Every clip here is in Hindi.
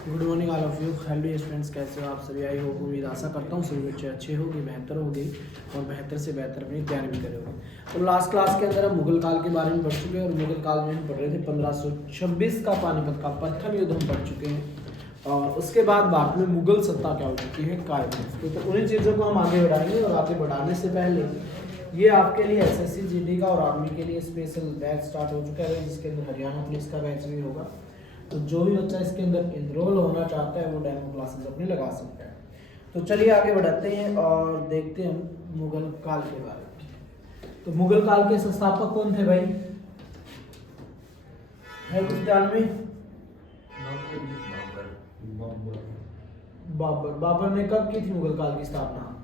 Good morning all of you. Hello students, कैसे हो आप सभी? आई होप, उम्मीद आशा करता हूँ सभी बच्चे अच्छे होंगे, बेहतर होंगे और बेहतर से बेहतर अपनी तैयारी भी करोगे। तो लास्ट क्लास के अंदर हम मुगल काल के बारे में पढ़ चुके हैं और मुगल काल में हम पढ़ रहे थे 1526 का पानीपत का प्रथम युद्ध हम पढ़ चुके हैं और उसके बाद भारत में मुगल सत्ता क्या हो चुकी है, कायम। तो उन्हीं चीज़ों को हम आगे बढ़ाएंगे और आगे बढ़ाने से पहले ये आपके लिए एसएससी जीडी का और आर्मी के लिए स्पेशल बैच स्टार्ट हो चुका है, जिसके अंदर हरियाणा पुलिस का बैच भी होगा। तो जो भी बच्चा इसके अंदर इनरोल होना चाहता है वो डेमो क्लासेस अपनी लगा सकता है। तो चलिए आगे बढ़ाते हैं और देखते हैं मुगल काल के बारे में। तो मुगल काल के संस्थापक कौन थे भाई? है कुछ ध्यान में? बाबर। बाबर ने कब की थी मुगल काल की स्थापना?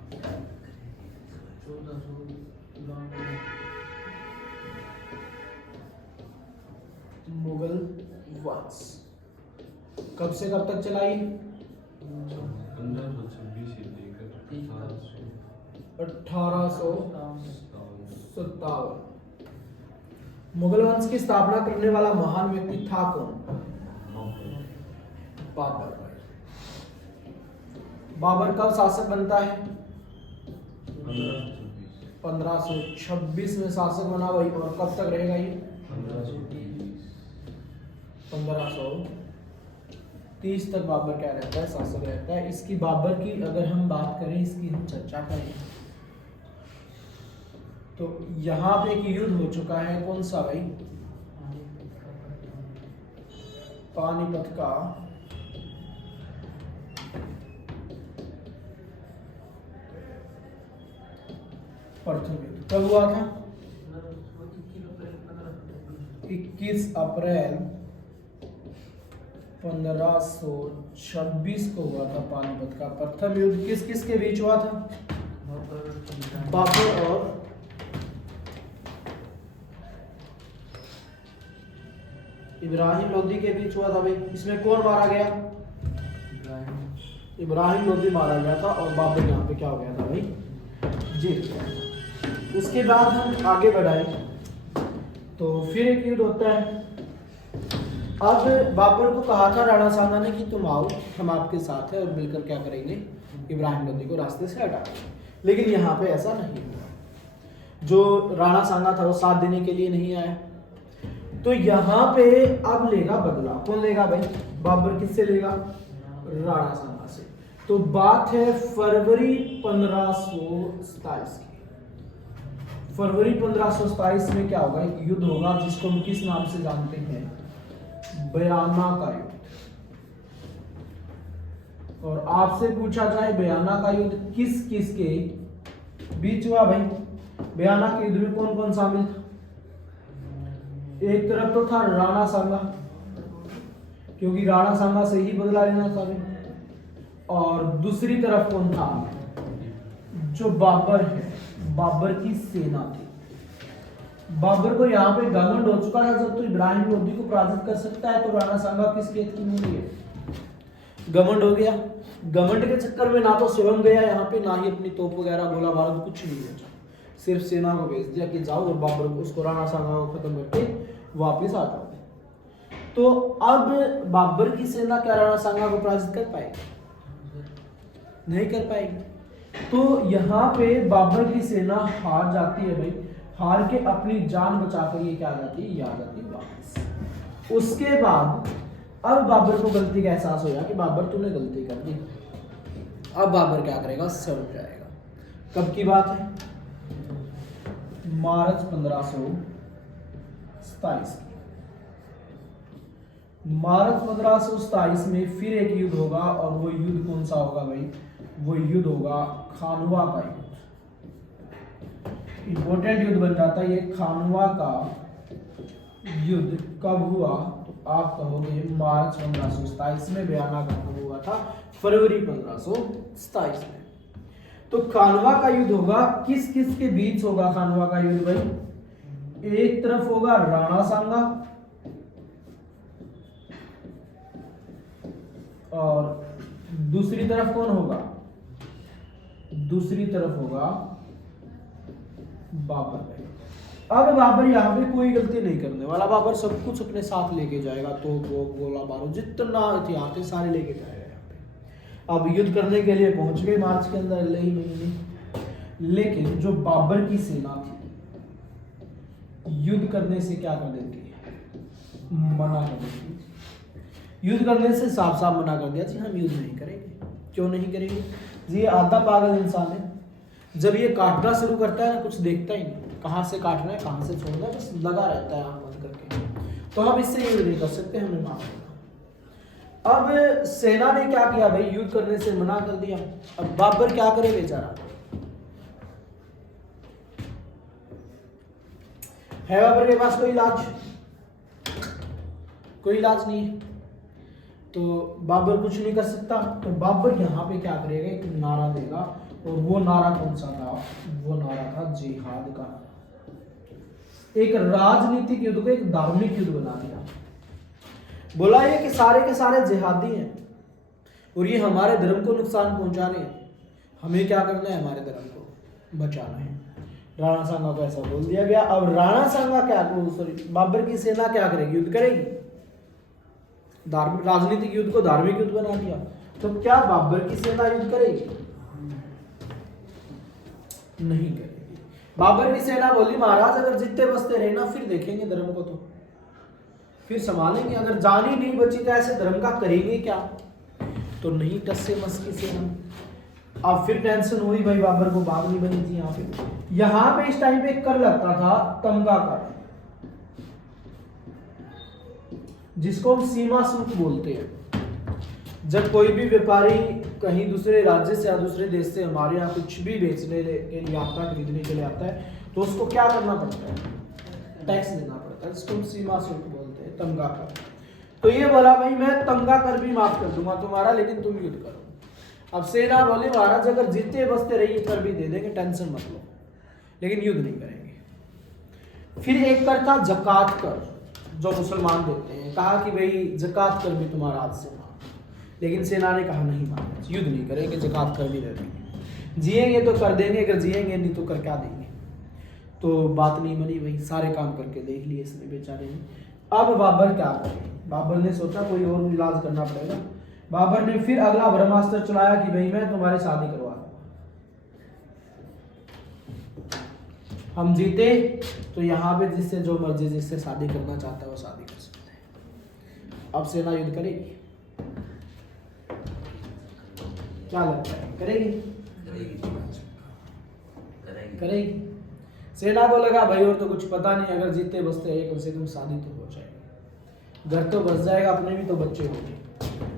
मुगल वंश कब से कब तक चलाई? 1857। मुगल वंश की स्थापना करने वाला महान व्यक्ति था कौन? बाबर। बाबर कब शासक बनता है? 1526 में शासक बना भाई। और कब तक रहेगा ये? 1530 तक बाबर क्या रहता है? शासक रहता है। इसकी बाबर की अगर हम बात करें, इसकी हम चर्चा करें, तो यहाँ पे एक युद्ध हो चुका है। कौन सा भाई? पानीपत का प्रथम युद्ध कब हुआ था? 21 अप्रैल 1526 को हुआ था पानीपत का प्रथम युद्ध। किस किस के बीच हुआ था? बाबर और इब्राहिम लोदी के बीच हुआ था भाई। इसमें कौन मारा गया? इब्राहिम लोदी मारा गया था और बाबर यहाँ पे क्या हो गया था भाई? जीत गया था। उसके बाद हम आगे बढ़ाए तो फिर एक युद्ध होता है। अब बाबर को कहा था राणा सांगा ने कि तुम आओ, हम आपके साथ हैं और मिलकर क्या करेंगे? इब्राहिम लोदी को रास्ते से हटाएंगे। लेकिन यहाँ पे ऐसा नहीं हुआ। जो राणा सांगा था वो साथ देने के लिए नहीं आया। तो यहाँ पे अब लेगा बदला। कौन लेगा भाई? बाबर किससे लेगा? राणा सांगा से। तो बात है फरवरी 1527 की। फरवरी 1527 में क्या होगा? एक युद्ध होगा जिसको हम किस नाम से जानते हैं? बयाना का युद्ध। और आपसे पूछा जाए बयाना का युद्ध किस किस के बीच हुआ भाई? बयाना के युद्ध में कौन कौन शामिल था? एक तरफ तो था राणा सांगा, क्योंकि राणा सांगा से ही बदला लेना था भाई। और दूसरी तरफ कौन था? जो बाबर है, बाबर की सेना थी। बाबर को यहाँ पे घमंड हो चुका था, जब तो इब्राहिम लोदी को पराजित कर सकता है तो राणा सांगा किस खेत की मूली है? घमंड हो गया। घमंड के चक्कर में ना तो स्वयं गया यहाँ पे, ना ही अपनी तोप वगैरह गोला बारूद कुछ नहीं बचा। सिर्फ सेना को भेज दिया कि जाओ और बाबर को, उसको राणा सांगा को खत्म करके वापस आ जाओ। तो अब बाबर की सेना क्या राणा सांगा को पराजित कर पाएगी? नहीं कर पाएगी। तो यहाँ पे बाबर की सेना हार जाती है भाई। हार के अपनी जान बचाकर ये क्या आ जाती है? ये आ जाती है वापस। उसके बाद अब बाबर को गलती का एहसास हो गया कि बाबर तूने गलती कर दी। अब बाबर क्या करेगा? समझ जाएगा। कब की बात है? मार्च 1527 की। मार्च 1527 में फिर एक युद्ध होगा और वो युद्ध कौन सा होगा भाई? वो युद्ध होगा खानवा का युद्ध। इंपॉर्टेंट युद्ध बन जाता है ये। खानवा का युद्ध कब हुआ? तो आप कहोगे मार्च 1527 में। बयाना का कब हुआ था? फरवरी 1527 में। तो खानवा का युद्ध होगा। किस किस के बीच होगा खानवा का युद्ध भाई? एक तरफ होगा राणा सांगा और दूसरी तरफ कौन होगा? दूसरी तरफ होगा बाबर भाई। अब बाबर यहाँ पे कोई गलती नहीं करने वाला, बाबर सब कुछ अपने साथ लेके जाएगा, तो वो गोला बारूद जितना हथियार थे सारे लेके जाएगा यहाँ पे। अब युद्ध करने के लिए पहुंच गए मार्च के अंदर अगले ही महीने, लेकिन जो बाबर की सेना थी युद्ध करने से क्या कर देती है, मना कर देती है। युद्ध करने से साफ साफ मना कर दिया जी हम युद्ध नहीं करेंगे। क्यों नहीं करेंगे जी, ये आधा पागल इंसान है, जब ये काटना शुरू करता है ना कुछ देखता ही नहीं, कहाँ से काटना है कहाँ से छोड़ना है, बस लगा रहता है आंख बंद करके। तो हम इससे युद्ध नहीं कर सकते, हमें माफ करना। अब सेना ने क्या किया भाई, युद्ध करने से मना कर दिया। अब बाबर क्या करे बेचारा, है बाबर के पास कोई इलाज, कोई इलाज नहीं है, तो बाबर कुछ नहीं कर सकता। तो बाबर यहाँ पे क्या करेगा, एक नारा देगा, और वो नारा कौन सा था, वो नारा था जिहाद का। एक राजनीतिक युद्ध को एक धार्मिक युद्ध बना दिया। बोला ये कि सारे के सारे जिहादी हैं और ये हमारे धर्म को नुकसान पहुंचा रहे हैं, हमें क्या करना है, हमारे धर्म को बचाना है। राणा सांगा को ऐसा बोल दिया गया। अब राणा सांगा क्या, सॉरी बाबर की सेना क्या करेगी, युद्ध करेगी, धार्मिक राजनीतिक युद्ध को धार्मिक युद्ध बना दिया। तो क्या बाबर की सेना युद्ध करेगी, नहीं करेगी। बाबर की सेना बोली महाराज अगर जितने बसते रहे ना फिर देखेंगे धर्म को, तो फिर संभालेंगे, अगर जान ही नहीं बची तो ऐसे धर्म का करेंगे क्या। तो नहीं टस से मस की सेना। अब फिर टेंशन हुई भाई, बाबर को बात नहीं बनी थी यहाँ पे इस टाइम पे कर लगता था तमगा कर, जिसको हम सीमा शुल्क बोलते हैं। जब कोई भी व्यापारी कहीं दूसरे राज्य से या दूसरे देश से हमारे यहाँ कुछ भी बेचने के लिए आता है, खरीदने के लिए आता है, तो उसको क्या करना पड़ता है, टैक्स देना पड़ता है, जिसको हम सीमा शुल्क बोलते हैं, तमगा कर। तो ये बोला भाई मैं तमगा कर भी माफ कर दूंगा तुम्हारा, लेकिन तुम युद्ध करो। अब सेना बोली महाराज अगर जीते बसते रहिए कर भी दे देंगे, टेंशन मत लो, लेकिन युद्ध नहीं करेंगे। फिर एक कर था जकात कर, जो मुसलमान देते हैं, कहा कि भाई जकात कर भी तुम्हारा हाथ से, लेकिन सेना ने कहा नहीं माना, युद्ध नहीं करेंगे, जकात कर भी दे देंगे, जिएंगे तो कर देंगे, अगर जिएंगे नहीं तो कर क्या देंगे। तो बात नहीं बनी भाई, सारे काम करके देख लिए इसने बेचारे ने। अब बाबर क्या करे, बाबर ने सोचा कोई और इलाज करना पड़ेगा। बाबर ने फिर अगला ब्रह्मास्त्र चलाया कि भाई मैं तुम्हारी शादी करवा दूंगा, हम जीते तो यहाँ पे जिससे जो मर्जी जिससे शादी करना चाहता है वो शादी कर सकता है। अब सेना युद्ध करेगी, क्या लगता है करेगी, करेगी। सेना को लगा भाई और तो कुछ पता नहीं, अगर जीते बसते हैं कम से कम शादी तो हो जाएगी, घर तो बस जाएगा, अपने भी तो बच्चे होंगे।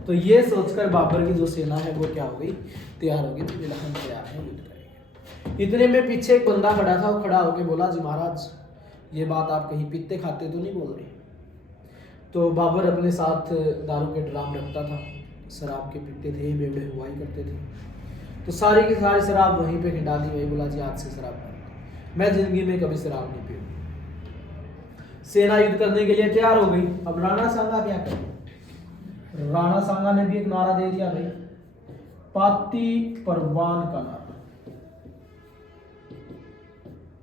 तो ये सोचकर बाबर की जो सेना है वो क्या हो गई, तैयार हो गई, तो हम तैयार हैं, युद्ध करेंगे। इतने में पीछे एक बंदा खड़ा था, वो खड़ा होकर बोला जी महाराज ये बात आप कहीं पीते खाते तो नहीं बोल रहे। तो बाबर अपने साथ दारू के ड्राम रखता था, शराब के पीते थे, बेवड़े हुआ ही करते थे। तो सारी की सारी शराब वहीं पे खिंडा दी। वही बोला जी आज से शराब बंद, मैं जिंदगी में कभी शराब नहीं पीऊंगा। सेना युद्ध करने के लिए तैयार हो गई। अब राणा सांगा क्या करे, राणा सांगा ने भी एक नारा दे दिया भाई, पाती परवान का नारा।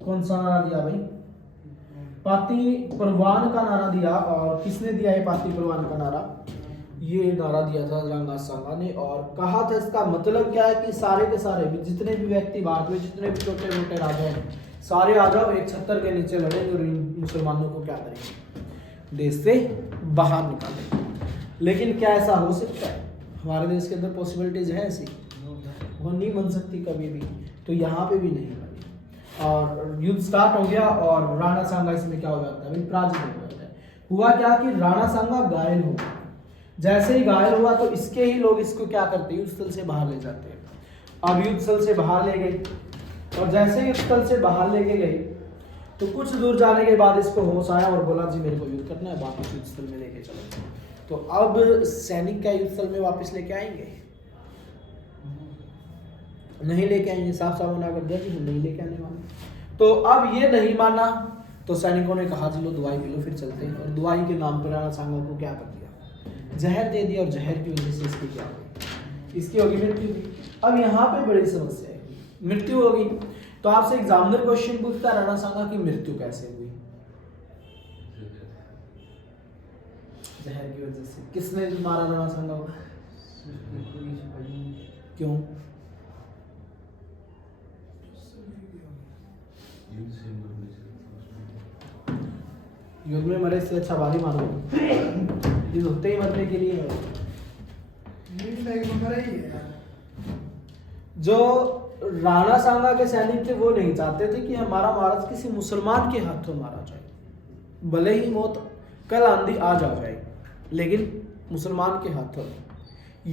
कौन सा नारा दिया भाई, पाती परवान का नारा दिया। और किसने दिया है पाती परवान का नारा, ये नारा दिया था राणा सांगा ने। और कहा था इसका मतलब क्या है कि सारे के सारे भी जितने भी व्यक्ति भारत में जितने भी छोटे मोटे राजा हैं सारे आ जाओ, एक छत्तर के नीचे लड़ेंगे और इन मुसलमानों को क्या करेंगे, देश से बाहर निकालेंगे। लेकिन क्या ऐसा हो सकता है, हमारे देश के अंदर पॉसिबिलिटीज है ऐसी, वो नहीं बन सकती कभी भी। तो यहाँ पे भी नहीं बनी और युद्ध स्टार्ट हो गया। और राणा सांगा इसमें क्या हो जाता है, पराजित हो जाता है। हुआ क्या कि राणा सांगा घायल हो गया। जैसे ही घायल हुआ तो इसके ही लोग इसको क्या करते हैं, युद्ध स्थल से बाहर ले जाते हैं। अब युद्ध स्थल से बाहर ले गए और जैसे ही युद्ध स्थल से बाहर लेके गए तो कुछ दूर जाने के बाद इसको होश आया और बोला जी मेरे को युद्ध करना है, वापस युद्ध स्थल में लेके चलो। तो अब सैनिक क्या युद्ध स्थल में वापस लेके आएंगे, नहीं लेके आएंगे, साफ साफ मना कर दिया कि हम नहीं लेके आने वाले। तो अब ये नहीं माना तो सैनिकों ने कहा जी लो दवाई पी लो फिर चलते हैं। और दवाई के नाम पर राणा सांगा को क्या कर दिया, जहर दे दिया। और जहर की वजह से इसकी क्या हुई, इसकी होगी मृत्यु। अब यहाँ पे बड़ी समस्या है, मृत्यु होगी तो आपसे एग्जामिनर क्वेश्चन पूछता है राणा सांगा की मृत्यु कैसे हुई। जहर की वजह से। किसने मारा राणा सांगा को? क्यों? युद्ध में मरे से अच्छा बाहर मारो। युद्ध होते ही मरने के लिए जो राणा सांगा के सैनिक थे वो नहीं चाहते थे कि हमारा महाराज किसी मुसलमान के हाथों मारा जाए, भले ही मौत कल आंधी आज आ जाए लेकिन मुसलमान के हाथों।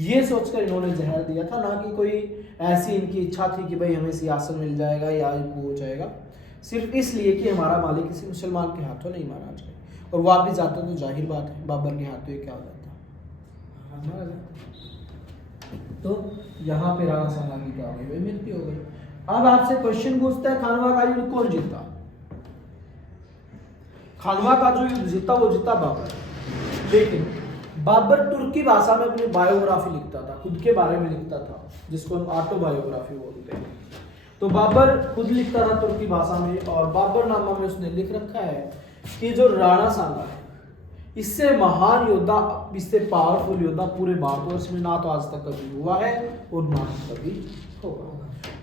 ये सोचकर इन्होंने जहर दिया था, ना कि कोई ऐसी इनकी इच्छा थी कि भाई हमें सियासत मिल जाएगा या वो हो जाएगा, सिर्फ इसलिए कि हमारा मालिक किसी मुसलमान के हाथों नहीं मारा जाए। और वो आप भी जाते तो जाहिर बात है बाबर के हाथों क्या हो जाता। तो यहाँ पे राणा सांगा की क्या हो गई, मृत्यु हो गई। अब आपसे क्वेश्चन पूछता है खानवा का युद्ध कौन जीता? खानवा का जो युद्ध जीता वो जीता बाबर। लेकिन बाबर तुर्की भाषा में अपनी बायोग्राफी लिखता था, खुद के बारे में लिखता था, जिसको हम ऑटोबायोग्राफी बोलते हैं। तो बाबर खुद लिखता था तुर्की भाषा में, और बाबरनामा में उसने लिख रखा है कि जो राणा सांगा है इससे महान योद्धा, इससे पावरफुल योद्धा पूरे भारतवर्ष में ना तो आज तक कभी हुआ है और ना ही कभी होगा।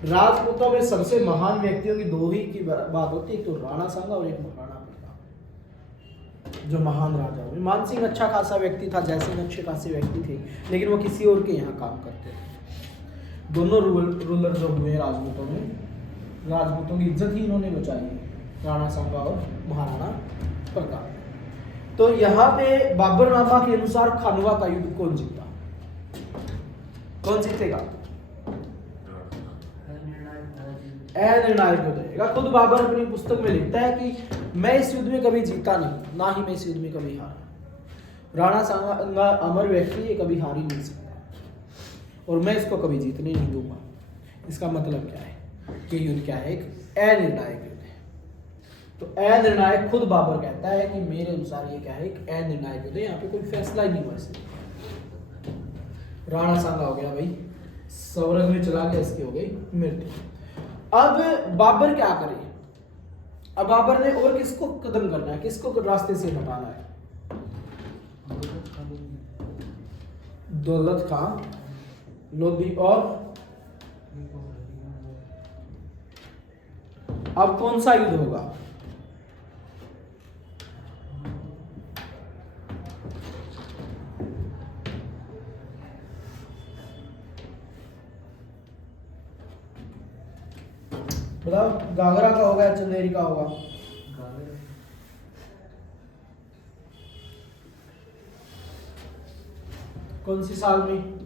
राजपूतों में सबसे महान व्यक्तियों की दो ही की बात होती है, एक तो राणा सांगा और एक महाराणा प्रताप, जो महान राजा हुए। मान सिंह अच्छा खासा व्यक्ति था, जयसिंह अच्छे खासे व्यक्ति थे, लेकिन वो किसी और के यहाँ काम करते थे। दोनों रूलर जो हुए राजपूतों में, राजपूतों की इज्जत ही इन्होंने बचाई है, राणा सांगा और महाराणा प्रताप। तो यहाँ पे बाबरनामा के अनुसार खानवा का युद्ध कौन जीता? कौन जीतेगा? अनिर्णायक युद्ध रहेगा। खुद बाबर अपनी पुस्तक में लिखता है कि मैं इस युद्ध में कभी जीता नहीं, ना ही मैं इस युद्ध में कभी हारा। राणा सांगा अमर व्यक्ति है, कभी हार ही नहीं सकता और मैं इसको कभी जीतने नहीं दूंगा। इसका मतलब क्या है कि युद्ध क्या है? एक अनिर्णायक युद्ध है। तो अनिर्णायक खुद बाबर कहता है कि मेरे अनुसार ये क्या है? एक अनिर्णायक युद्ध है, यहाँ पे कोई फैसला ही नहीं हुआ इसलिए। राणा सांगा हो गया भाई स्वर्ग में चला गया, इसकी हो गई मृत्यु। अब बाबर क्या करे? अब बाबर ने और किसको कदम करना है, किसको रास्ते से हटाना है? दौलत खान लोधी। और अब कौन सा युद्ध होगा? बताओ, गागरा का होगा या चंदेरी का होगा? कौन सी साल में?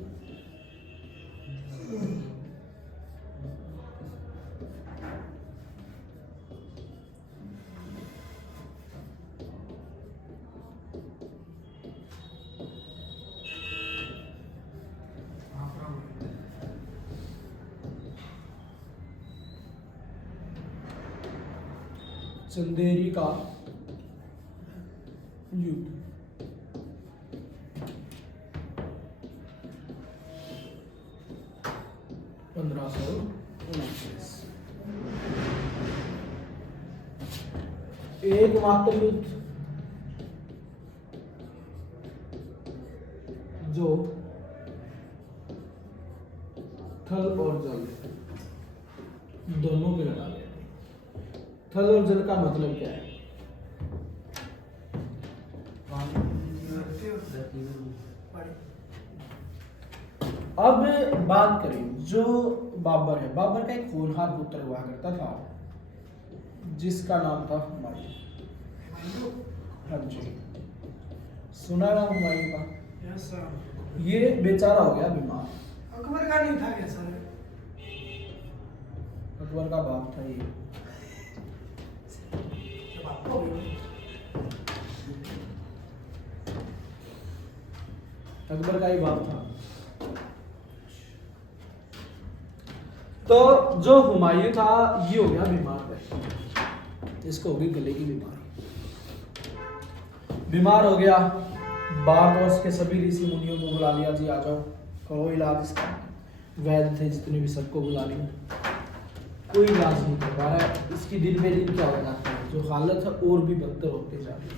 चंदेरी का युद्ध 1529। एकमात्र युद्ध जो थल और जल दोनों पे लड़ा गया। थल और जल का मतलब क्या है? अब बात करें जो बाबर है। बाबर का एक होनहार पुत्र हुआ करता था जिसका नाम था हुमायूं। हाँ जी, सुना नाम हुमायूं का? Yes sir. ये बेचारा हो गया बीमार। अकबर का नहीं था क्या सर? अकबर का बाप था ये। अकबर का ही बाप था। तो जो हुमायूं था ये हो गया बीमार, इसको हो गई गले की बीमारी। बीमार हो गया, भारतवर्ष के सभी ऋषि मुनियों को बुला लिया, जी आ जाओ करो इलाज इसका। वैद्य थे जितने भी सबको बुला लिया, कोई इलाज नहीं कर पा रहा है। इसकी दिन पे दिन क्या हो जाता है, जो हालत है और भी बदतर होते जा रही है।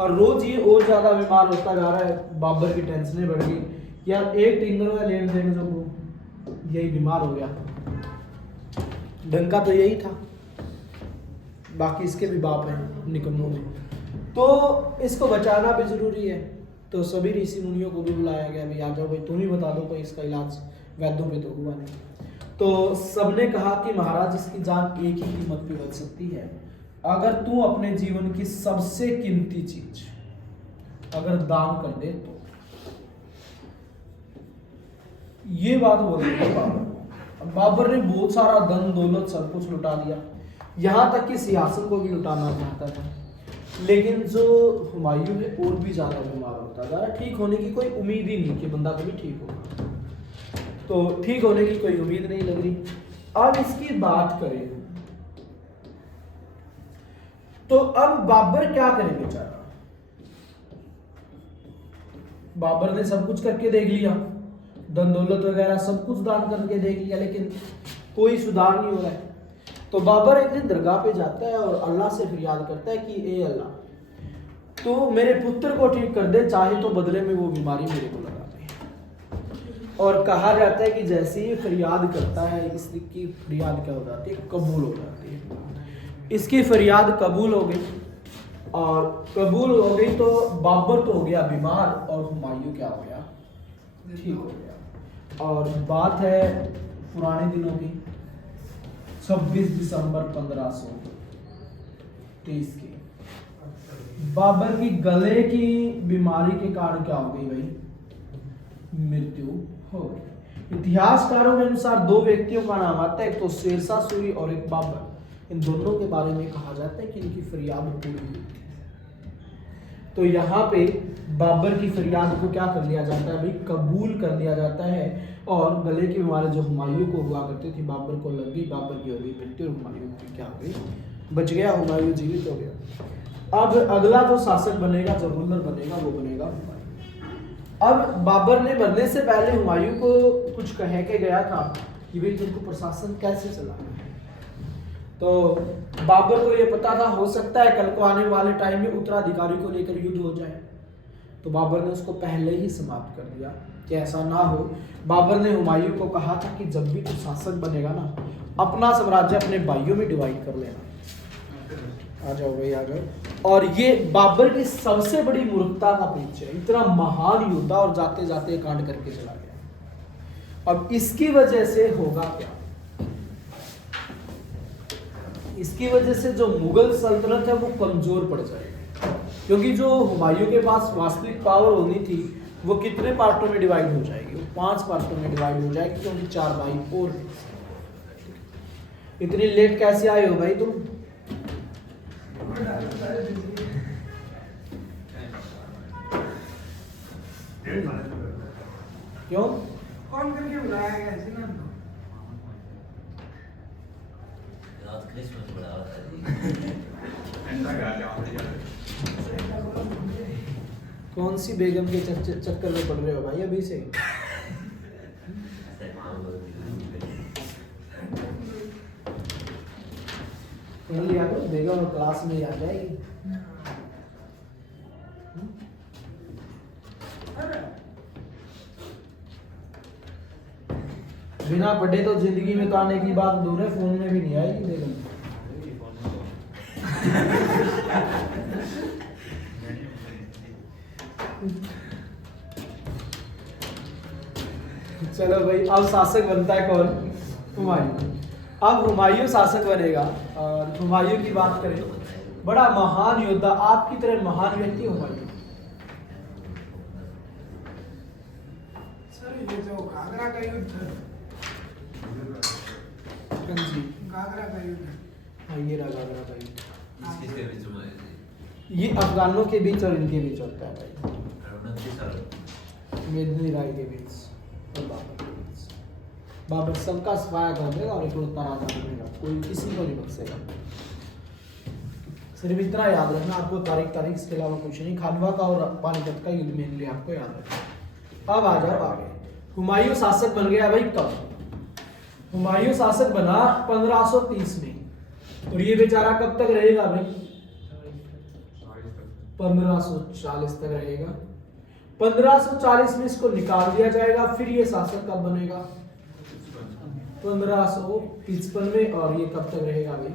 और रोज ये और ज्यादा बीमार होता जा रहा है। बाबर की टेंशनें बढ़ गई यार, एक टिंगर का लेन देन जो वो यही बीमार हो गया। डंका तो यही था, बाकी इसके भी बाप हैं निकम्मों में, तो इसको बचाना भी जरूरी है। तो सभी ऋषि मुनियों को भी बुलाया गया, भाई आ जाओ भाई, तुम ही बता दो कोई इसका इलाज, वैद्यों पे तो हुआ नहीं। तो सबने कहा कि महाराज इसकी जान एक ही कीमत पे बच सकती है, अगर तू अपने जीवन की सबसे कीमती चीज अगर दान कर दे तो। ये बात बोली बाबर। बाबर ने बहुत सारा धन दौलत सब कुछ लुटा दिया, यहाँ तक कि सियासत को भी लुटाना चाहता था। लेकिन जो हुमायूं है और भी ज्यादा बीमार होता जा रहा, ठीक होने की कोई उम्मीद ही नहीं कि बंदा कभी ठीक होगा, तो ठीक होने की कोई उम्मीद नहीं लग रही। अब इसकी बात करें तो अब बाबर क्या करे बेचारा। बाबर ने सब कुछ करके देख लिया, धन दौलत वगैरह सब कुछ दान करके देख लिया, लेकिन कोई सुधार नहीं हो रहा है। तो बाबर एक दिन दरगाह पे जाता है और अल्लाह से फरियाद करता है कि ए अल्लाह, तो मेरे पुत्र को ठीक कर दे, चाहे तो बदले में वो बीमारी मेरे को लगा दे। और कहा जाता है कि जैसे ही फरियाद करता है, इसकी फरियाद क्या हो जाती है, कबूल हो जाती है। इसकी फरियाद कबूल हो गई, और कबूल हो गई तो बाबर तो हो गया बीमार और हुमायूं क्या हो गया, ठीक हो गया। और बात है पुराने दिनों की, 26 दिसंबर 1523 की। बाबर की गले की बीमारी के कारण क्या हो गई भाई, मृत्यु हो गई। इतिहासकारों के अनुसार दो व्यक्तियों का नाम आता है, एक तो शेरशाह सूरी और एक बाबर। इन दोनों के बारे में कहा जाता है कि इनकी फरियाद पूरी हुई थी। तो यहाँ पे बाबर की फरियाद को क्या कर लिया जाता है भाई, कबूल कर लिया जाता है। और गले की बीमारी जो हुमायूं को हुआ करती थी, बाबर को लग गई, बाबर की हो गई मृत्यु और हुमायूं की क्या हो गई, बच गया, हुमायूं जीवित हो गया। अब अगला जो शासक बनेगा, जो रूलर बनेगा, वो बनेगा हुमायूं। अब बाबर ने मरने से पहले हुमायूं को कुछ कह के गया था कि भाई तुमको प्रशासन कैसे चलाना है। तो बाबर को ये पता था हो सकता है कल को आने वाले टाइम में उत्तराधिकारी को लेकर युद्ध हो जाए, तो बाबर ने उसको पहले ही समाप्त कर दिया कि ऐसा ना हो। बाबर ने हुमायूं को कहा था कि जब भी तू शासक बनेगा ना, अपना साम्राज्य अपने भाइयों में डिवाइड कर लेना। आ जाओ भाई आ जाओ। और ये बाबर की सबसे बड़ी मूर्खता का परिचय है, इतना महान योद्धा और जाते जाते कांड करके चला गया। अब इसकी वजह से होगा क्या, इसकी वजह से जो मुगल सल्तनत है वो कमजोर पड़ जाएगी, क्योंकि जो हुमायूं के पास वास्तविक पावर होनी थी वो कितने पार्टों में डिवाइड हो जाएगी, वो 5 पार्टों में डिवाइड हो जाएगी, क्योंकि 4 भाई और। इतनी लेट कैसे आए हो भाई तुम? क्यों कौन करके बुलाया गया है ना? कौन सी बेगम के चक्कर में पड़ रहे हो भाई अभी से? कर लिया करो, बेगम क्लास में आ जाएगी। बिना पढ़े तो जिंदगी में तो आने की बात दूर है, फोन में भी नहीं आएगी बेगम। चलो भाई, अब शासक बनता है कौन? हुमायूं। अब हुमायूं शासक बनेगा। और हुमायूं की बात करें, बड़ा महान योद्धा, आपकी तरह महान व्यक्ति हुमायूं। सर ये जो घाघरा का युद्ध, घाघरा का युद्ध, हाँ ये रहा घाघरा का युद्ध, ये अफगानों के बीच और इनके बीच होता है भाई, मेदिनी राय के बीच और बाबर के बीच। बाबर सबका सफाया कर देगा और इकलौता राजा बनेगा, कोई किसी को नहीं बख्शेगा। सिर्फ इतना याद रखना आपको, तारीख इसके अलावा कुछ नहीं। खानवा का और पानीपत का युद्ध मेनली आपको याद रखना। अब आ जाओ आगे, हुमायूं शासक बन गया भाई कब? हुमायूं शासक बना 1530 में। और ये बेचारा कब तक रहेगा भाई? 1540 तक रहेगा। 1540 में इसको निकाल दिया जाएगा। फिर ये शासक कब बनेगा? 1555 में। और ये कब तक रहेगा भाई?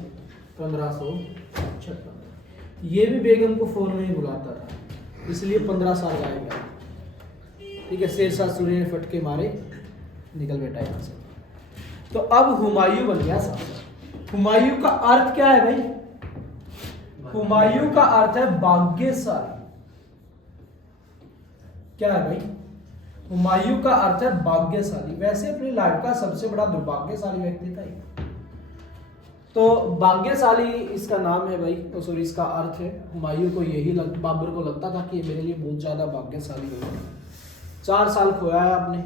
1556। ये भी बेगम को फोन में ही बुलाता था, इसलिए 15 साल गायब गया। ठीक है, शेरशाह सूरी ने फटके मारे, निकल बैठा यहाँ से। तो अब हुमायूं बन गया शासक। हुमायूं का अर्थ क्या है भाई? हुमायूं का अर्थ है भाग्यशाली। क्या है भाई? हुमायूं का अर्थ है भाग्यशाली। वैसे अपनी लाइफ का सबसे बड़ा दुर्भाग्यशाली व्यक्ति था ये। तो भाग्यशाली इसका नाम है भाई, तो सॉरी इसका अर्थ है। हुमायूं को यही बाबर को लगता था कि ये मेरे लिए बहुत ज्यादा भाग्यशाली होगा। 4 साल खोया है आपने,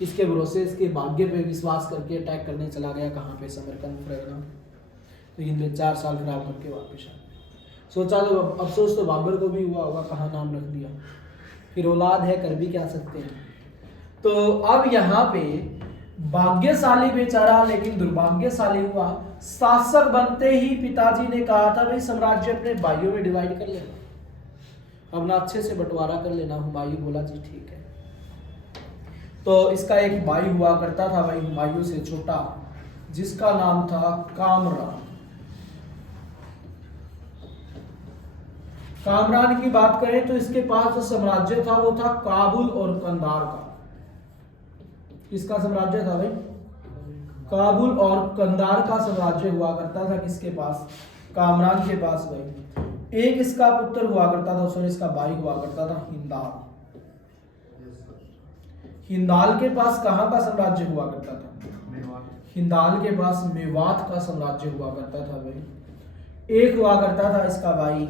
इसके भरोसे इसके भाग्य पे विश्वास करके अटैक करने चला गया। कहाँ पे? समरकंद, फरेगना। लेकिन वे 4 साल खराब करके वापस आ गए। सोचा तो अफसोस तो बाबर को भी हुआ होगा, कहाँ नाम रख दिया। फिर औलाद है, कर भी क्या सकते हैं। तो अब यहाँ पे भाग्यशाली बेचारा लेकिन दुर्भाग्यशाली हुआ। शासक बनते ही पिताजी ने कहा था भाई साम्राज्य अपने भाइयों में डिवाइड कर लेना, अपना अच्छे से बंटवारा कर लेना। हुमायूं बोला जी ठीक है। तो इसका एक भाई हुआ करता था भाई हुमायूं से छोटा, जिसका नाम था कामरान। कामरान की बात करें तो इसके पास जो साम्राज्य था वो था काबुल और कंधार का। किसका साम्राज्य था भाई? काबुल और कंधार का साम्राज्य हुआ करता था। किसके पास? कामरान के पास भाई। एक इसका पुत्र हुआ करता था, उसमें इसका भाई हुआ करता था हिंदाल। हिंदाल के पास कहाँ का साम्राज्य हुआ करता था? हिंदाल के पास मेवात का साम्राज्य हुआ करता था भाई। एक हुआ करता था इसका भाई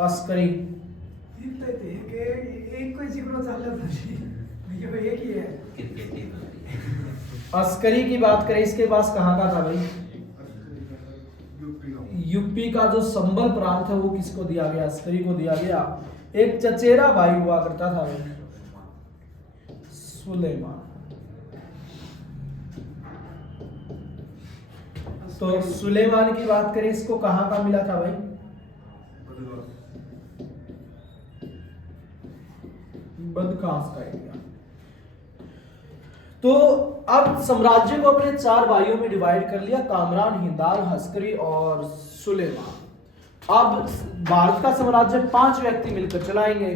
अस्करी। एक कोई जिक्र चालत नहीं, ये एक ही है। अस्करी की बात करें, इसके पास कहाँ का था भाई? यूपी का जो संबल प्रांत है वो किसको दिया गया? अस्करी को दिया गया। एक चचेरा भाई हुआ करता था भाई सुलेमान। तो सुलेमान की बात करें, इसको कहाँ का मिला था भाई? बदकास का एरिया। तो अब साम्राज्य को अपने 4 भाइयों में डिवाइड कर लिया, कामरान, हिंदाल, अस्करी और सुलेमान। अब भारत का साम्राज्य 5 व्यक्ति मिलकर चलाएंगे,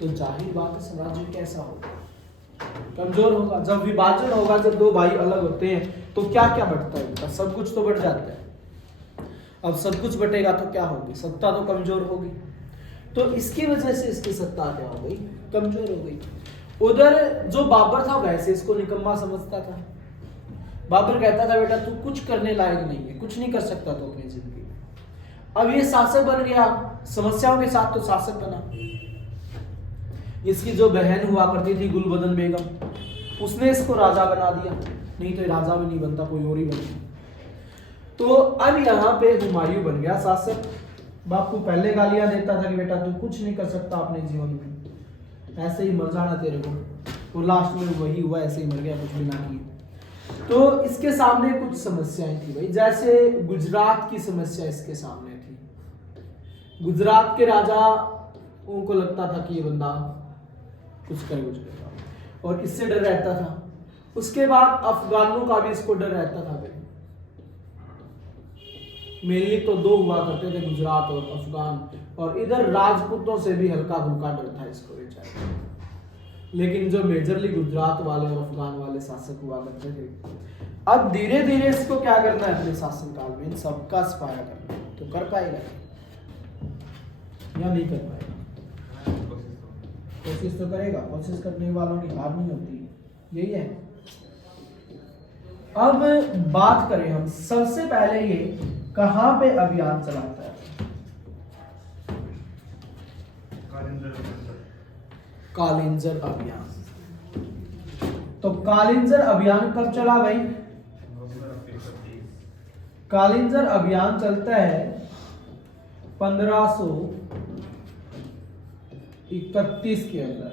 तो जाहिर बात है साम्राज्य कैसा होगा? कमजोर होगा। जब विभाजन होगा, जब 2 भाई अलग होते हैं तो क्या क्या बढ़ता है उनका? सब कुछ तो बढ़ जाता है। अब सब कुछ बटेगा तो क्या होगी? सत्ता तो कमजोर होगी। तो इसकी वजह से इसकी सत्ता क्या हो गई? कमजोर हो गई। उधर जो बाबर था वैसे इसको निकम्मा समझता था। बाबर कहता था बेटा तू कुछ करने लायक नहीं है, कुछ नहीं कर सकता तो अपनी जिंदगी में। अब ये शासक बन गया, समस्याओं के साथ तो शासक बना। इसकी जो बहन हुआ करती थी गुलबदन बेगम, उसने इसको राजा बना दिया। नहीं तो राजा भी नहीं बनता, कोई और ही बनता। तो अब यहाँ पे हुमायूं बन गया शासक। बापू पहले गालियां देता था कि बेटा तू कुछ नहीं कर सकता अपने जीवन में, ऐसे ही मर जाना तेरे को। और लास्ट में वही हुआ, ऐसे ही मर गया, कुछ भी ना किया। तो इसके सामने कुछ समस्याएं थी भाई, जैसे गुजरात की समस्या इसके सामने थी। गुजरात के राजा उनको लगता था कि ये बंदा कुछ करेगा और इससे डर रहता था। उसके बाद अफगानों का भी इसको डर रहता था भाई। मेनली तो 2 हुआ करते थे, गुजरात और अफगान, और इधर राजपूतों से भी हल्का फुल्का डर था इसको बेचारे। लेकिन जो मेजरली गुजरात वाले और अफगान वाले शासक हुआ करते थे, अब धीरे धीरे इसको क्या करना है अपने शासनकाल में? इन सबका सफाया करना है। तो कर पाएगा या नहीं कर पाएगा? कोशिश तो करेगा। कोशिश करने वालों की हार नहीं होती, यही है। अब बात करें हम, सबसे पहले ये कहां पे अभियान चलाता है? कालिंजर अभियान। तो कालिंजर अभियान कब चला भाई? कालिंजर अभियान चलता है 1531 के अंदर।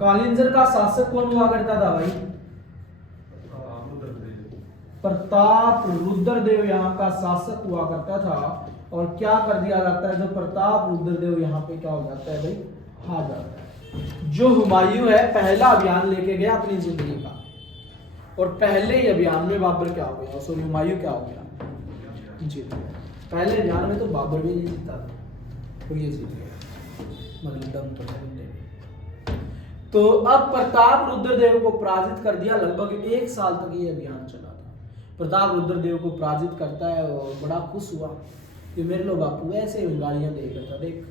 कालिंजर का शासक कौन हुआ करता था भाई? प्रताप रुद्रदेव यहाँ का शासक हुआ करता था। और क्या कर दिया जाता है, जो प्रताप रुद्रदेव यहाँ पे क्या हो जाता है भाई, हार जाता है। जो हुमायूं है पहला अभियान लेके गया अपनी जिंदगी का, और पहले ही अभियान में बाबर क्या हो गया, सॉरी हुमायूं क्या हो गया, जीत गया। पहले अभियान में तो बाबर भी नहीं जीता था, और ये जीत गया, मतलब दम तो है बंदे में। तो अब प्रताप रुद्रदेव को पराजित कर दिया। लगभग 1 साल तक ये अभियान चला था। प्रताप रुद्रदेव को पराजित करता है और बड़ा खुश हुआ कि मेरे लो बापू ऐसे ही गालियां दे करता, देख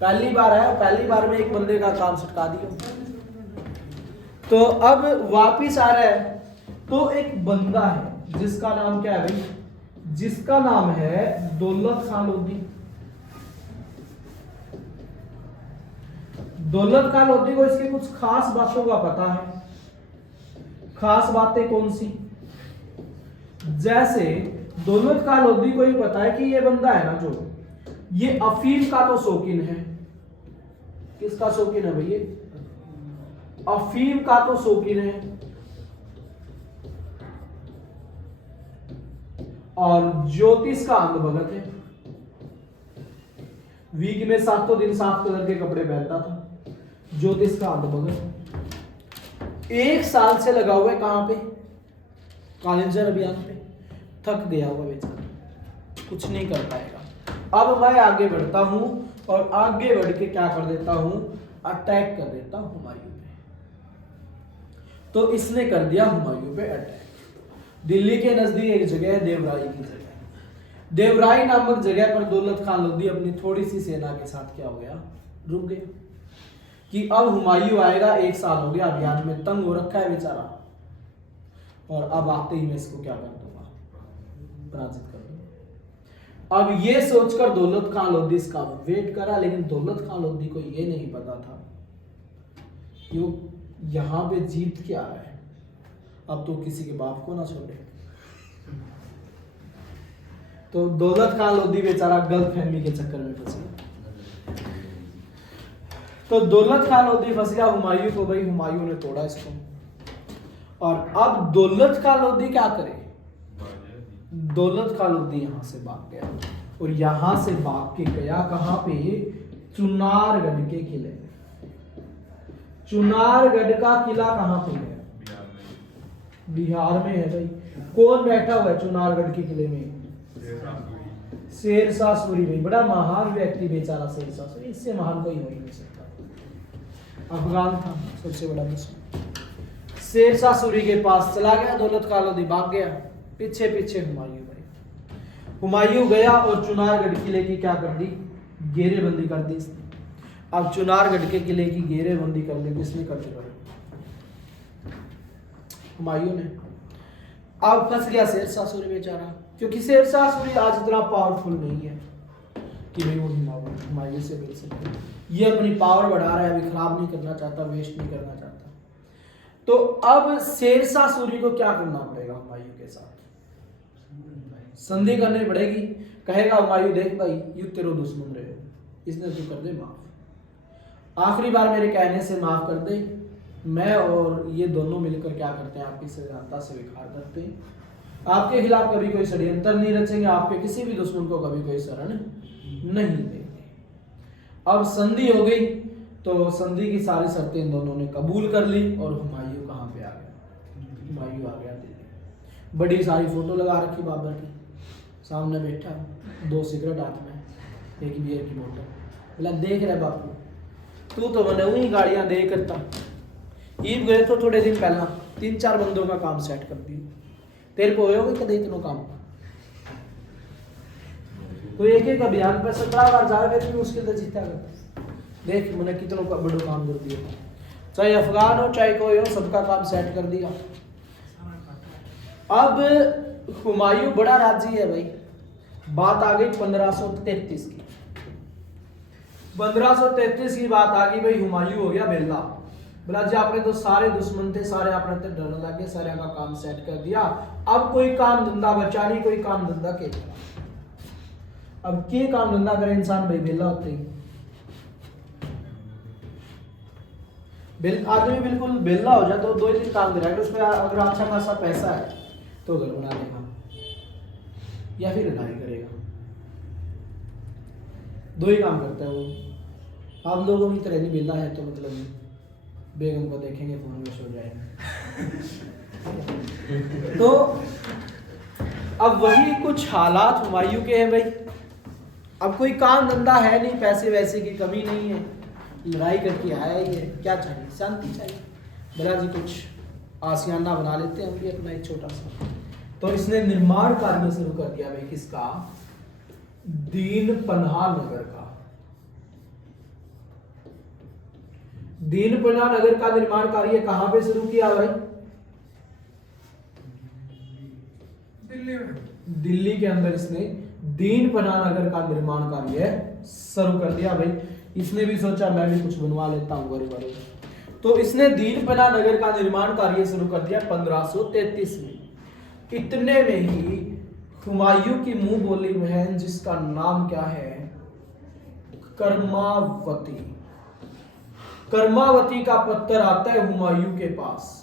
पहली बार आया, पहली बार में एक बंदे का काम सटका दिया। तो अब वापिस आ रहा है, तो एक बंदा है जिसका नाम क्या है भाई, जिसका नाम है दौलत खान लोधी। दौलत खान लोधी को इसके कुछ खास बातों का पता है। खास बातें कौन सी, जैसे दौलत खान लोधी को ये पता है कि ये बंदा है ना, जो ये अफीम का तो शौकीन है। किसका शौकीन है भैया, अफीम का तो शौकीन है, और ज्योतिष का अंगभगत है। वीक में 7 दिन 7 कलर के कपड़े पहनता था, ज्योतिष का अंगभगत। 1 साल से लगा हुआ है कहां पे, कालिंजर अभियान पे। थक गया हुआ बेचारा, कुछ नहीं कर पाएगा। अब मैं आगे बढ़ता हूं, और आगे बढ़ के क्या कर देता हूं, अटैक कर देता हूं हुमायूं पे। तो इसने कर दिया हुमायूं पे अटैक। दिल्ली के नजदीक एक जगह है देवराई की जगह। देवराई नामक जगह पर दौलत खान लोधी अपनी थोड़ी सी सेना के साथ क्या हो गया, रुक गया कि अब हुमायूं आएगा। 1 साल हो गया अभियान में, तंग हो रखा है बेचारा, और अब आते ही मैं इसको क्या कर दूंगा, पराजित कर दूंगा। अब ये सोचकर दौलत खान लोधी इसका वेट करा, लेकिन दौलत खान लोधी को ये नहीं पता था कि वो यहां पे जीत क्या है। अब तो किसी के बाप को ना छोड़े। तो दौलत खान लोधी बेचारा गलतफहमी के चक्कर में फंस गया। तो दौलत खान लोधी फंस गया हुमायूं को, भाई हुमायूं ने तोड़ा इसको। और अब दौलत खान लोधी क्या करे, दौलत खान लोधी यहां से भाग गया, और यहां से भाग के गया कहां पे, चुनारगढ़ के किले। चुनारगढ़ का किला कहां पे है, बिहार में है भाई। कौन बैठा हुआ है चुनारगढ़ के किले में, शेरशाह सूरी भाई। बड़ा महान व्यक्ति बेचारा शेरशाह सूरी, इससे महान कोई हो ही नहीं सकता। अफगान था सबसे बड़ा दुश्मन। शेरशाह सूरी के पास चला गया दौलत खान लोधी, भाग गया पीछे पीछे हुमायूं भाई। हुमायूं गया और चुनारगढ़ किले की क्या कर दी, घेरेबंदी कर दी इसने। अब चुनारगढ़ के किले की घेरेबंदी कर ली, किसने कर दी, हुमायूं ने। अब फंस गया शेरशाह सूरी बेचारा, क्योंकि शेरशाह सूरी आज इतना पावरफुल नहीं है कि भाई वो हुमायूं से मिल सके। ये अपनी पावर बढ़ा रहा है, अभी खराब नहीं करना चाहता, वेस्ट नहीं करना चाहता। तो अब शेरशाह सूरी को क्या करना पड़ेगा, हुमायूं के साथ संधि करनी पड़ेगी। कहेगा हुमायूं देख भाई युद्ध तेरो दुश्मन रहे, इसने तू कर दे माफ, आखिरी बार मेरे कहने से माफ कर दे। मैं और ये दोनों मिलकर क्या करते हैं, आपकी सजाता स्वीकार करते हैं। आपके खिलाफ कभी कोई षड्यंत्र नहीं रचेंगे, आपके किसी भी दुश्मन को कभी कोई शरण नहीं देंगे। अब संधि हो गई, तो संधि की सारी शर्तें इन दोनों ने कबूल कर ली, और हुमायूं कहाँ पे आ गया, हुमायूं आ गया दिल्ली। बड़ी सारी फोटो लगा रखी बाबर की, सामने बैठा 2 सिगरेट हाथ में, 1 बियर की बोतल। बोला देख रहे बापू, तू तो मैंने वही गाड़ियां दे करता, ईद गए तो थोड़े दिन पहला 3-4 बंदों का काम सेट कर दिया, तेरे को होगा कदे इतना काम। तो एक अभियान पर 17 बार जावे भी मुश्किल से जीता करता। देख मैंने कितनों का बड़ा काम कर दिया, चाहे अफगान हो चाहे कोई हो, सबका काम सेट कर दिया। अब हुमायूं बड़ा राजी है भाई। बात आ गई 1533 की। 1533 की बात आ गई भाई, हुमायूं हो गया बेला। बोला जी आपने तो सारे दुश्मन थे, सारे आपने तो डरने लगे, सारे का काम सेट कर दिया, अब कोई काम धंधा बचा नहीं, कोई काम धंधा के अब के काम धंधा करे इंसान भाई, बेला होते ही आदमी बिल्कुल बेला हो जाए तो 2-3 काम करेगा, उसमें अगर अच्छा खासा पैसा है तो घर बना लेगा या फिर लड़ाई करेगा। दो ही काम करता है वो। आप लोगों की तरह नहीं बेला है तो मतलब बेगम को देखेंगे फोन में सो जाएंगे। तो अब वही कुछ हालात हुमायूं के हैं भाई। अब कोई काम धंधा है नहीं, पैसे वैसे की कमी नहीं है, लड़ाई करके आया ही है, क्या चाहिए? शांति चाहिए। बोला जी कुछ आसियाना बना लेते हैं हम भी अपना एक छोटा सा। तो इसने निर्माण कार्य शुरू कर दिया भाई, किसका? दीन पनाह नगर का। दीन पनाह नगर का निर्माण कार्य कहां पे शुरू किया भाई? दिल्ली में। दिल्ली के अंदर इसने दीन पनाह नगर का निर्माण कार्य शुरू कर दिया भाई। इसने भी सोचा मैं भी कुछ बनवा लेता हूँ गरीब वालों को। तो इसने दीन पनाह नगर का निर्माण कार्य शुरू कर दिया 1533 में। इतने में ही हुमायूं की मुंह बोली बहन जिसका नाम क्या है? कर्मावती। कर्मावती का पत्र आता है हुमायूं के पास।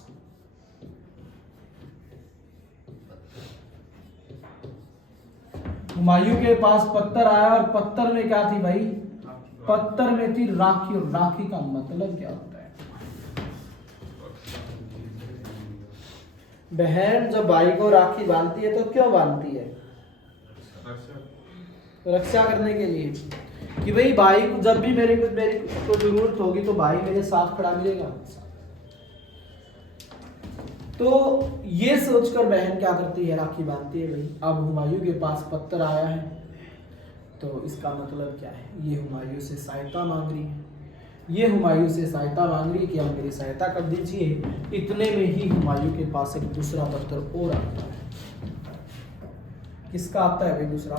हुमायूं के पास पत्थर आया और पत्थर में क्या थी भाई? पत्थर में थी राखी। और राखी का मतलब क्या होता है? बहन जब भाई को राखी बांधती है तो क्यों बांधती है? रक्षा करने के लिए कि भाई भाई जब भी मेरी को जरूरत होगी तो भाई मेरे साथ खड़ा मिलेगा। तो ये सोचकर बहन क्या करती है? राखी बांधती है भाई। अब हुमायूं के पास पत्थर आया है तो इसका मतलब क्या है? ये हुमायूं से सहायता मांग रही है। ये हुमायूं से सहायता मांग रही है कि आप मेरी सहायता कर दीजिए। इतने में ही हुमायूं के पास एक दूसरा पत्थर और आता है। किसका आता है भाई दूसरा?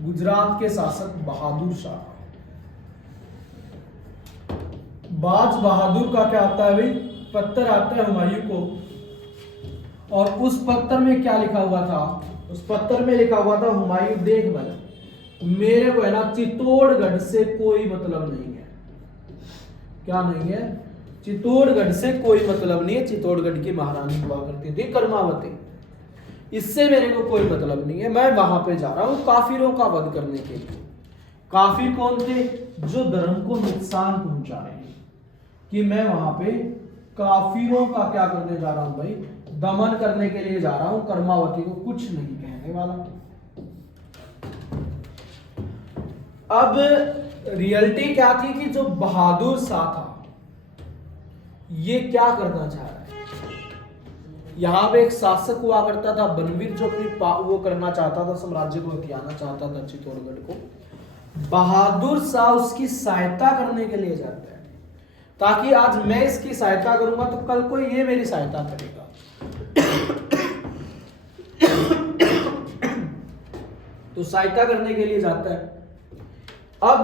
गुजरात के शासक बहादुर शाह। बाज बहादुर का क्या आता है भाई? पत्थर आता है हुमायूं को। और उस पत्थर में क्या लिखा हुआ था? उस पत्थर में लिखा हुआ था हुमायूं देख भाई, मेरे को है ना चित्तौड़गढ़ से कोई मतलब नहीं है। क्या नहीं है? चित्तौड़गढ़ से कोई मतलब नहीं है। चित्तौड़गढ़ की महारानी हुआ करती थी कर्मावती, इससे मेरे को कोई मतलब नहीं है। मैं वहां पे जा रहा हूं काफिरों का वध करने के लिए। काफिर कौन थे? जो धर्म को नुकसान पहुंचा रहे हैं। कि मैं वहां पे काफिरों का क्या करने जा रहा हूं भाई? दमन करने के लिए जा रहा हूं। कर्मावती को कुछ नहीं कहने वाला। अब रियलिटी क्या थी कि जो बहादुर शाह था ये क्या करना चाह रहा है? यहां पे एक शासक हुआ करता था बनवीर, जो अपनी वो करना चाहता था, साम्राज्य को हथियाना चाहता था चित्तौड़गढ़ को। बहादुर शाह उसकी सहायता करने के लिए जाता है ताकि आज मैं इसकी सहायता करूंगा तो कल को ये मेरी सहायता करेगा। तो सहायता करने के लिए जाता है। अब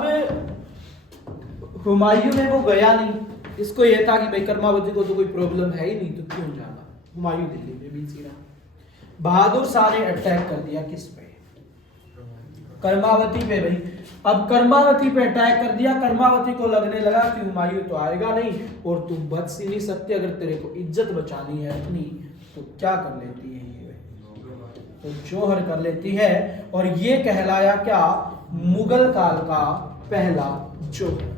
हुमायूं में वो गया नहीं। इसको यह था कि भाई कर्मावती को तो कोई प्रॉब्लम है ही नहीं तो क्यों जाना। हुमायूं दिल्ली में बीच रहा। बहादुर शाह ने अटैक कर दिया किस पे? कर्मावती पे भाई। अब कर्मावती पे अटैक कर दिया। कर्मावती को लगने लगा कि हुमायूं तो आएगा नहीं और तू बच ही नहीं सकती। अगर तेरे को इज्जत बचानी है अपनी तो क्या कर लेती है ये? तो जौहर कर लेती है। और ये कहलाया क्या? मुगल काल का पहला जौहर।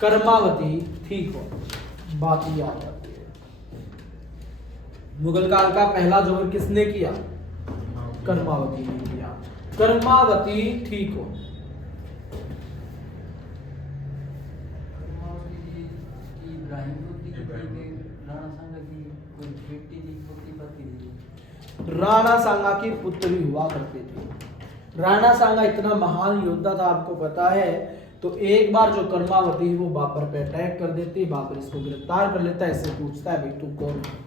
कर्मावती ठीक हो, बात ही याद आती है। मुगल काल का पहला जौहर किसने किया? कर्मावती ने किया। कर्मावती ठीक हो। राणा सांगा की पुत्री हुआ करती थी। राणा सांगा इतना महान योद्धा था, आपको पता है। तो एक बार जो कर्मावती है वो बाबर पे अटैक कर देती है। बाबर इसको गिरफ्तार कर लेता है। इससे पूछता है भाई तू कौन है?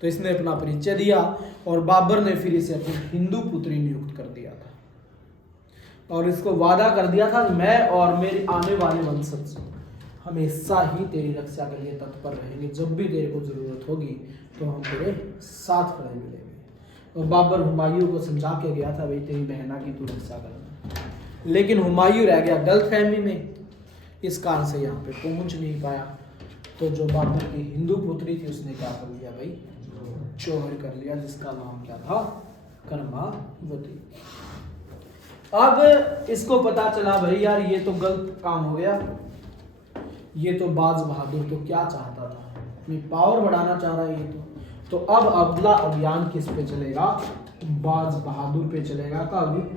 तो इसने अपना परिचय दिया और बाबर ने फिर इसे अपनी हिंदू पुत्री नियुक्त कर दिया था और इसको वादा कर दिया था मैं और मेरे आने वाले वंशज हमेशा ही तेरी रक्षा के लिए तत्पर रहेंगे। जब भी तेरे को जरूरत होगी तो हम तेरे साथ खड़े मिलेंगे। और बाबर हुमायूं को समझा के गया था भाई तेरी बहना की तू रक्षा करना। लेकिन हुमायूं रह गया गलतफहमी में। इस कारण से यहाँ पे पहुंच नहीं पाया। तो जो बाबर की हिंदू पुत्री थी उसने क्या कर लिया भाई? जौहर कर लिया, जिसका नाम क्या था? कर्मावती। अब इसको पता चला भाई यार ये तो गलत काम हो गया, ये तो बाज बहादुर तो क्या चाहता था, अपनी पावर बढ़ाना चाह रहा है ये तो अब अगला अभियान किस पे चलेगा, बाज बहादुर पे चलेगा। कब?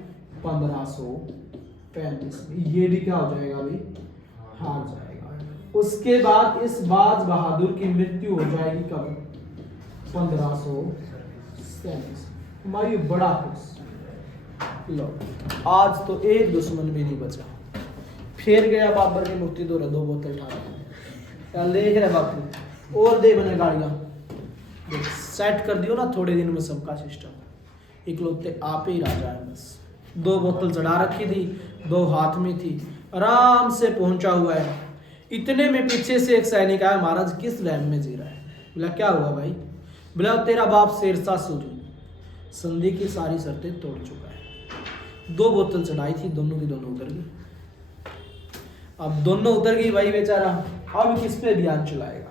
1535 में। ये भी क्या हो जाएगा भाई, हार जाएगा। उसके बाद इस बाज बहादुर की मृत्यु हो जाएगी कब, 1537। हमारी बड़ा खुश। लो आज तो एक दुश्मन भी नहीं बचा, फिर गया बाबर की मूर्ति दो बोतल उठा देख रहे बापू, और दे बने गाड़ियां सेट कर दियो ना थोड़े दिन में सबका सिस्टम। इकलौते आप ही राजा है बस। 2 बोतल चढ़ा रखी थी, 2 हाथ में थी, आराम से पहुंचा हुआ है। इतने में पीछे से एक सैनिक आया, महाराज किस लैब में जी रहा है? बोला क्या हुआ भाई? बोला तेरा बाप शेरशाह सूरी संधि की सारी शर्तें तोड़ चुका है। 2 बोतल चढ़ाई थी, दोनों की दोनों उतर गई। अब दोनों उतर गई भाई बेचारा, अब किस पे अभियान चलाएगा?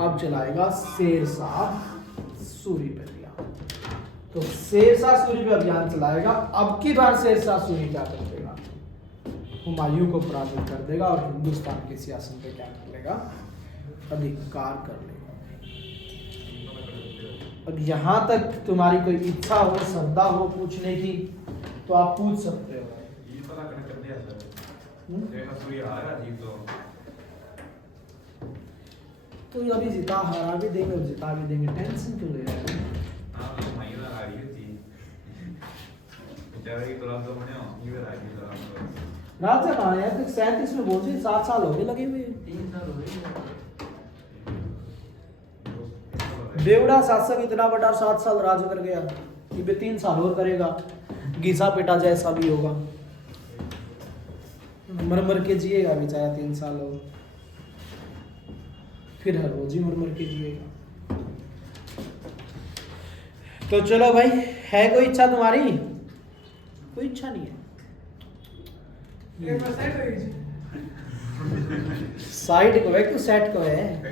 अब चलाएगा शेरशाह सूरी पे अभियान। तो शेरशाह सूरी पे अभियान चलाएगा। अब की बार शेरशाह सूरी क्या कर देगा, हुमायूं को पराजित कर देगा और हिंदुस्तान के सियासत पे क्या कर लेगा, अधिकार कर लेगा। अब यहां तक तुम्हारी कोई इच्छा हो, श्रद्धा हो पूछने की तो आप पूछ सकते हो। ये पता कर दिया सर, देखा सूर्य आ रहा जी तो अभी जिता हरा भी देंगे और जिता भी देंगे, टेंशन क्यों ले रहे हैं? हां तो महीना आ रही थी बेचारे की तुरंत तो बने हो ये आ रही तुरंत राजा कहाँ है? तो 37 में बोल रही 7 साल हो गए लगे हुए। 3 साल हो गए। बेवड़ा शासक इतना बड़ा 7 साल राज कर गया, ये 3 साल और करेगा, घिसा पिटा जैसा भी होगा, मर के जिएगा बेचारा 3 साल और, फिर हर रोज ही मर के जिएगा। तो चलो भाई, है कोई इच्छा तुम्हारी? कोई इच्छा नहीं है। एक बार सेट हो गई जी। साइड को है क्यों सेट को है?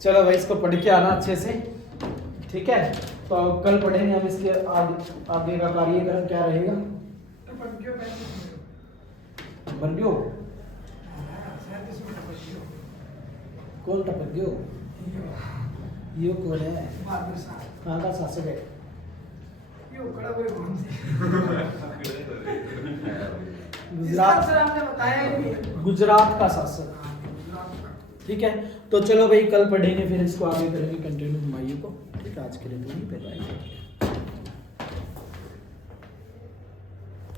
चलो भाई इसको पढ़ के आना अच्छे से, ठीक है? तो कल पढ़ेंगे हम इसके आगे का कार्यक्रम क्या रहेगा। तो पढ़ क्यों बैठे बन गयो? हाँ, 37 में पढ़ क्यों? कौन टपक गयो? यो कौन है? बहादुर साहब। कहाँ का शासक है? यो कड़ा कोई कौन सी? गुजरात। सर आपने बताया ही नहीं। गुजरात का शासक, हाँ, गुजरात का। ठीक है? तो चलो भाई कल पढ़ेंगे, फिर इसको आगे करेंगे कंटिन्यू हुमायूं को। ठीक है, आज के लिए तो नहीं पे